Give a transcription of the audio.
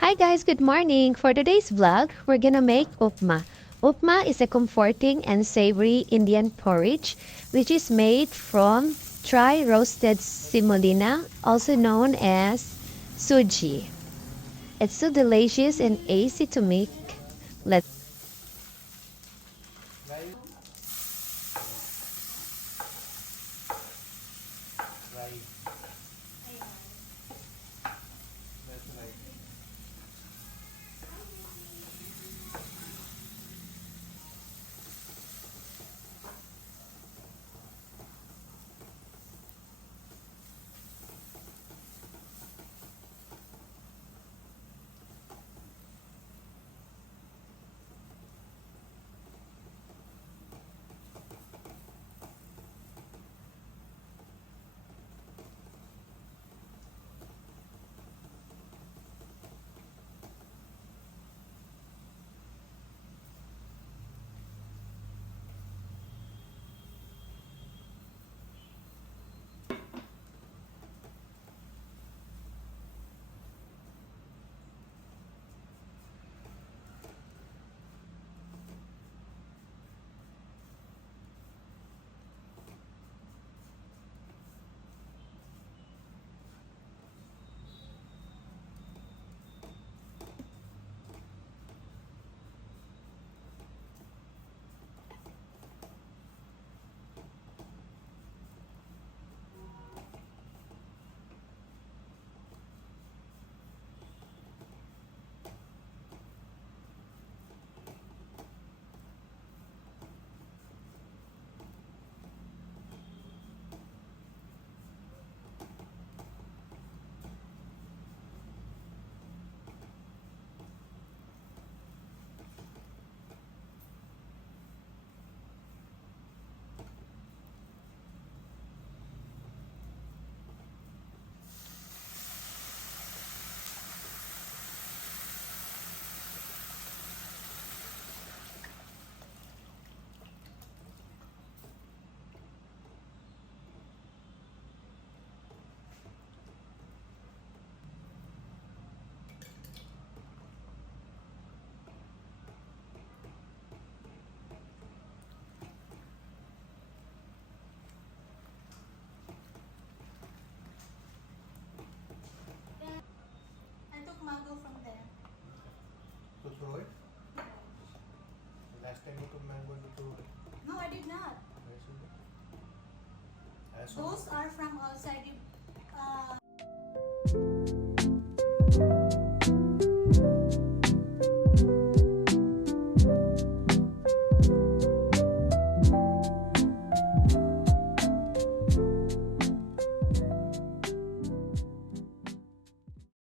Hi guys, good morning. For today's vlog, we're gonna make upma. Upma is a comforting and savory Indian porridge which is made from dry roasted semolina, also known as Sooji. It's so delicious and easy to make. Let's I took mango from there. To throw it? Last time you took mango to throw it. No, I did not. Where is it? I saw Those are from outside.